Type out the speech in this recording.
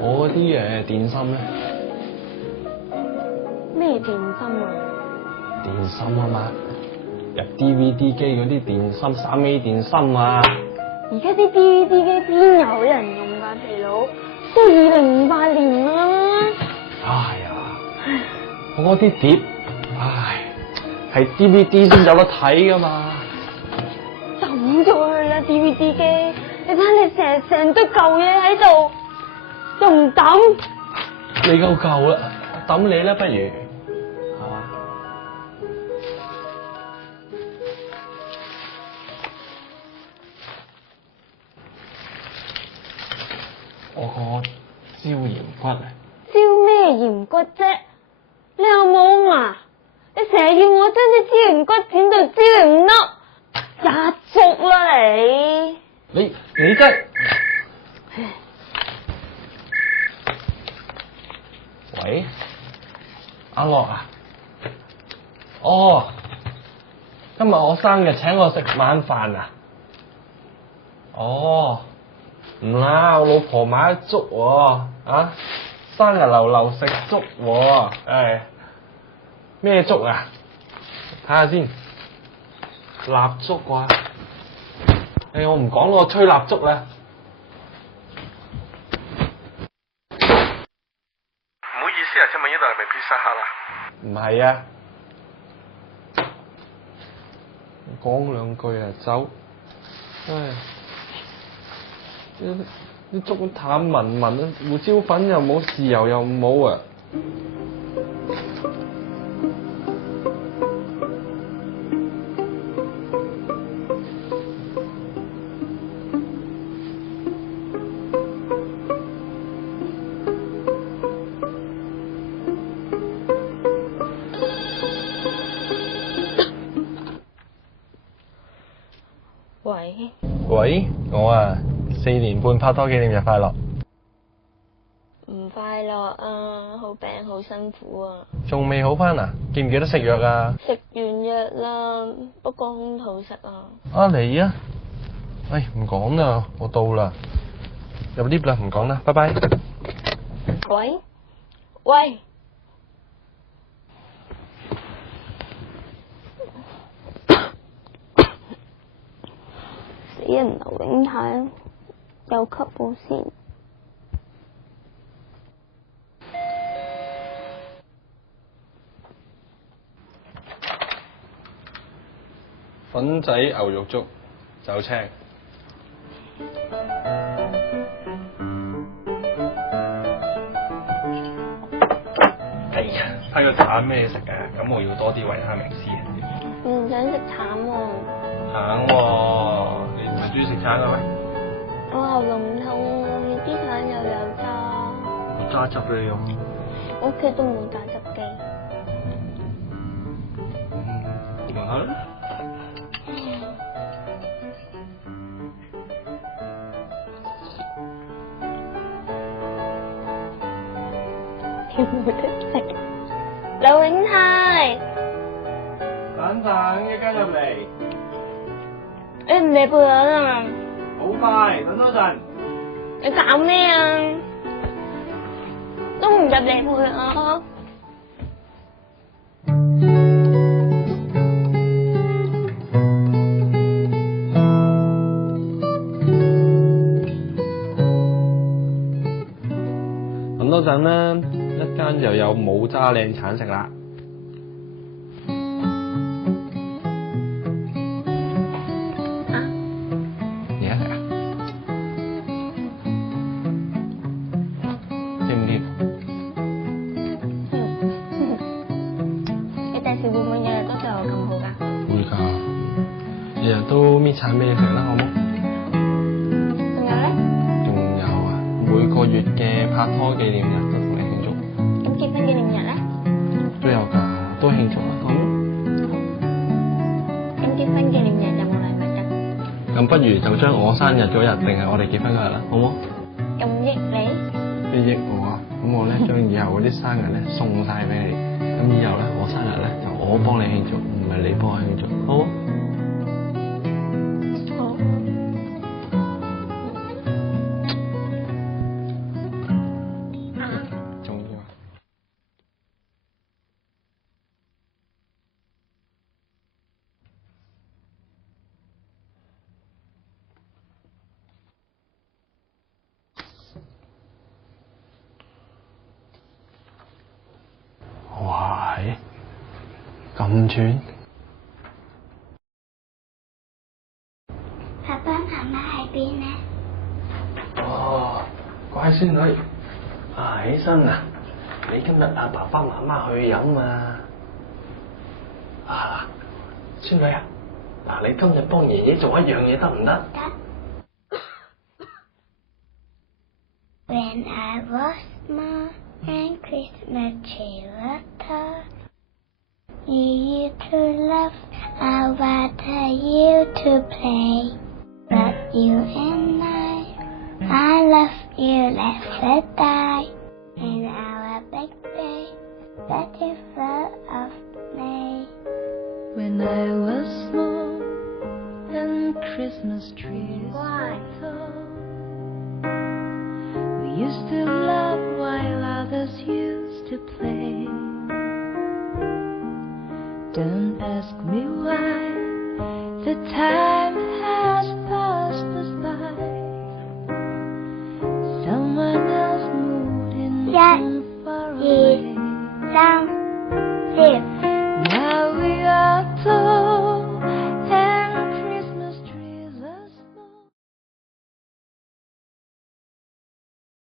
我嗰啲電芯咧，咩電芯啊？電芯啊嘛，入 DVD 機嗰啲電芯，3A 電芯啊！而家啲 DVD 機邊有人用㗎，肥佬？都2008年啦。哎呀，我嗰啲碟，唉，係 DVD 先有得睇㗎嘛。抌咗佢啦 DVD 機，你睇你成堆舊嘢喺度，又唔抌。你夠啦，抌你啦不如，係嘛？我個椒鹽骨啊！椒咩鹽骨啫？你有冇牙？你成日要我將啲椒鹽骨剪到椒鹽粒，吔足啦你！你真係喂，阿樂啊，哦，今日我生日請我食晚飯啊，哦，唔啦，我老婆買咗粥喎，啊，生日流食粥喎，唉，咩粥啊？睇下先，蠟燭啩？我唔講我吹蠟燭啦。唔好意思啊，請問呢度係咪披薩客啦？唔係啊，講兩句啊走，唉，啲粥淡聞聞啊，胡椒粉又冇，豉油又冇啊。喂，我啊，4年半拍拖紀念日快樂。唔快樂啊，好病好辛苦啊。仲未好返啊？記唔記得食藥啊？食完藥啦，不過空肚食啊。啊你啊，唉唔講啦，我到啦，入 lift 啦，唔講啦，拜拜。喂喂，死人劉永泰又吸我先。粉仔牛肉粥，酒青。哎呀，睇個橙咩食啊？咁我要多啲維他命 C 啊！唔想食橙喎。橙喎，你唔係中意食橙嘅咩？我喉嚨痛，啲橙又有渣。我揸汁俾你用。我屋企都冇榨汁機。問下啦。冇得食。劉永泰，等等，一間入嚟。你唔理背人啊？好快，等多陣。你搞咩啊？都唔入嚟陪我。等多陣啦，一間又有冇渣靚橙食啦。你啊食啊？甜唔甜？你第時會唔會日日都對我咁好㗎？會㗎，日日都搣橙俾你食啦，好冇？拍拖紀念日就同你慶祝。咁結婚紀念日咧？都有㗎，都慶祝啊。咁結婚紀念日有冇禮物㗎？咁不如就將我生日嗰日定係我哋結婚嗰日啦，好唔好？咁益你？你益我啊？咁我咧將以後嗰啲生日咧送晒俾你。咁以後咧我生日咧就我幫你慶祝，唔係你幫我慶祝，好唔好？好。重要啊！哇！咁串？爸爸媽媽喺邊呢？哦，乖孫女，起身啦！你今日爸爸媽媽去飲啊！孫女啊，你今日幫爺爺做一樣嘢得唔得？得。When I was small and Christmas tree was tall, you used to laugh, I wanted you to play. But you and I love you never die. In our big day, 31st of May. When I was small and Christmas trees were tall, we used to laugh while others used to play. Don't ask me why, the time has passed us by. Someone else moved in. Yes.